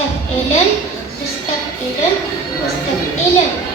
müstakilin, müstakilin, müstakilin.